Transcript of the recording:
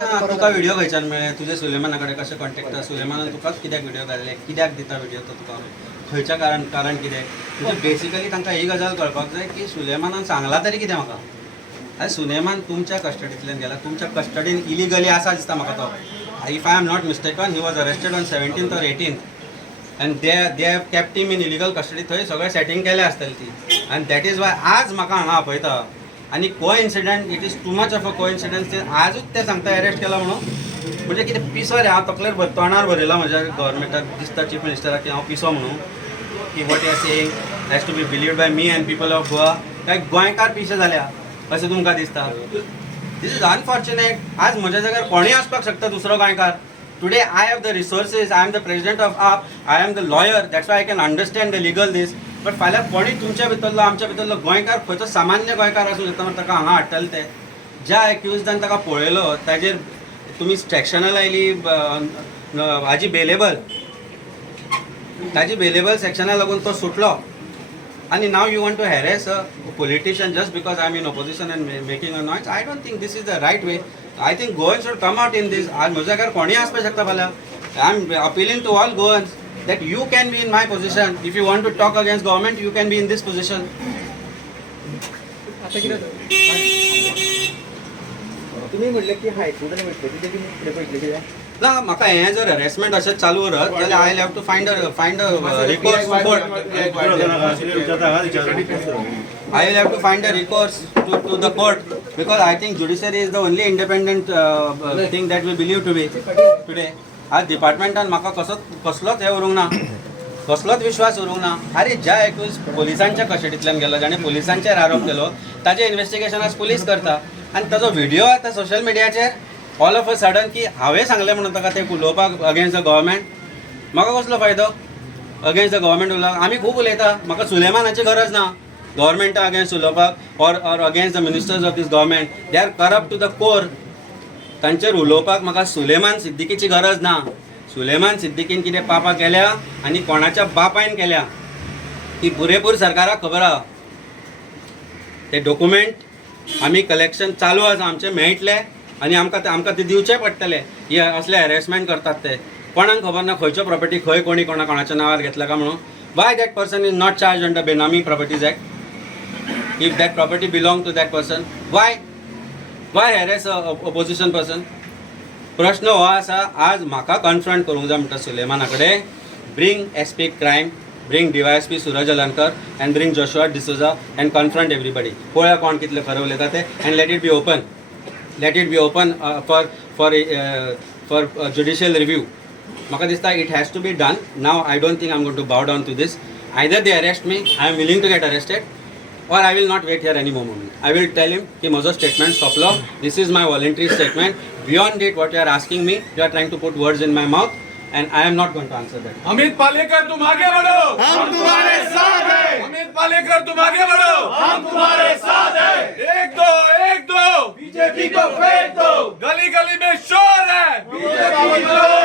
तुका video खंयच्यान मेळ्ळे तुजे सुलेमानाकडे कशें कॉन्टेक्ट सुलेमानान तुकाच कित्याक व्हिडिओ धाडले कित्याक दिता व्हिडिओ तो तुका खंयच्या कारण कितें म्हणजे बेसिकली तांकां ही गजाल कळपाक जाय की सुलेमानान सांगला तरी कितें म्हाका अरे सुलेमान तुमच्या कस्टडींतल्यान गेला तुमच्या कस्टडीन इलिगली आसा दिसता म्हाका तो if I am not mistaken he was arrested on 17th or 18th and they have kept him in illegal custody थंय सगळें सेटींग केलें आसतलें ती आनी दॅट इज वाय आज म्हाका हांगा आपयता आणि coincident it is too much of a coincidence ते आजूच ते सांगता अरेस्ट केला म्हणून म्हणजे कितें पिसो रे हांव तकलेर तोंडार बरयला म्हज्या गव्हर्मेंटाक दिसता चीफ मिनिस्टराक की हांव पिसो म्हणून की what you are saying has to be believed by me and people of Goa काय गोंयकार पिशे जाल्या अशें तुमकां दिसता दीस इज अनफॉर्च्युनेट आज म्हज्या जाग्यार कोणीय आसपाक शकता दुसरो गोंयकार today I have the resources I am the president of AAP I am the lawyer that's why I can understand the legal these but फाल्यां कोणी तुमच्या भितरलो आमच्या भितरलो गोंयकार खंयचो सामान्य गोंयकार आसूं येता ताका हांगा हाडटले ते ज्या एक्युजडान ताका पळयलो ताजेर तुमी सेक्शनां लायली हाजी बेलेबल ताजी बेलेबल सेक्शनां लागून तो सुटलो आणि नाव you want to harass a politician just because I am in opposition and making a noise I don't think this is the right way I think Goan should come out in these आज म्हज्या जाग्यार कोणीय आसपाक शकता फाल्यां I am appealing to all Goans that you can be in my position. If you want to talk against government, you can be in this position. तुम्ही म्हटले की हायकोर्टाने म्हटले की ते पुढे पडले कित्याक ना म्हाका हें जर हॅरेसमेंट अशें चालू उरत जाल्यार I have to find a recourse I will have to find a recourse to the court because I think judiciary is the only independent thing that we believe to be today. आज डिपार्टमेंटान म्हाका कसलोच हे उरूंक ना कसलोच विश्वास उरूंक ना अरे ज्या एक्यूज पोलिसांच्या कस्टडींतल्यान गेलो जाणें पोलिसांचेर आरोप केलो ताजें इन्व्हेस्टिगेशन आज पुलीस करता आनी ताजो व्हिडिओ आतां सोशल मिडियाचेर ऑल ऑफ अ सडन की हांवें सांगलें म्हणून ताका तें उलोवपाक अगेन्स्ट द गव्हर्मेंट म्हाका कसलो फायदो अगेन्स्ट द गव्हर्मेंट उलोवपाक आमी खूब उलयता म्हाका सुलेमानाची गरज ना गव्हर्मेंटा अगेन्स्ट उलोवपाक or against the ministers of this government they are corrupt to the core तांचेर उलोवपाक म्हाका सुलेमान सिद्दीकीची गरज ना सुलेमान सिद्दीकीन कितें पापां केल्या आनी कोणाच्या बापायन केल्या ती पुरेपूर सरकाराक खबर आहा ते डॉक्युमेंट आमी कलेक्शन चालू आसा आमचें मेळटलें आनी आमकां ते दिवचे पडटले हे असले हॅरेसमेंट करतात ते कोणाक खबर ना खंयच्यो प्रॉपर्टी खंय कोणी कोणाच्या नांवार घेतला काय म्हणून why that person is not charge under benami properties act if that property belong to that person why harass opposition person प्रश्न हो आसा आज म्हाका कन्फ्रंट करूंक जाय म्हणटा सुलेमाना कडेन bring SP crime bring DYSP Suraj Alankar and bring Joshua D'Souza and confront everybody पळया कोण कितले खरें उलयता ते and let it be open for judicial review म्हाका दिसता it has to be done नाव I don't think I am going to bow down to these either they arrest me I am willing to get arrested or I will not wait here any moment. I will tell him कि माझो statement सोपलो. This is my voluntary statement. Beyond it, what you are asking me, you are trying to put words in my mouth, and I am not going to answer that. Amit Palekar तुम आगे बढ़ो, हम तुम्हारे साथ हैं. अमित पालेकर तुम आगे बढ़ो, हम तुम्हारे साथ हैं. एक दो, बीजेपी को फेंक दो. गली गली में शोर है, बीजेपी को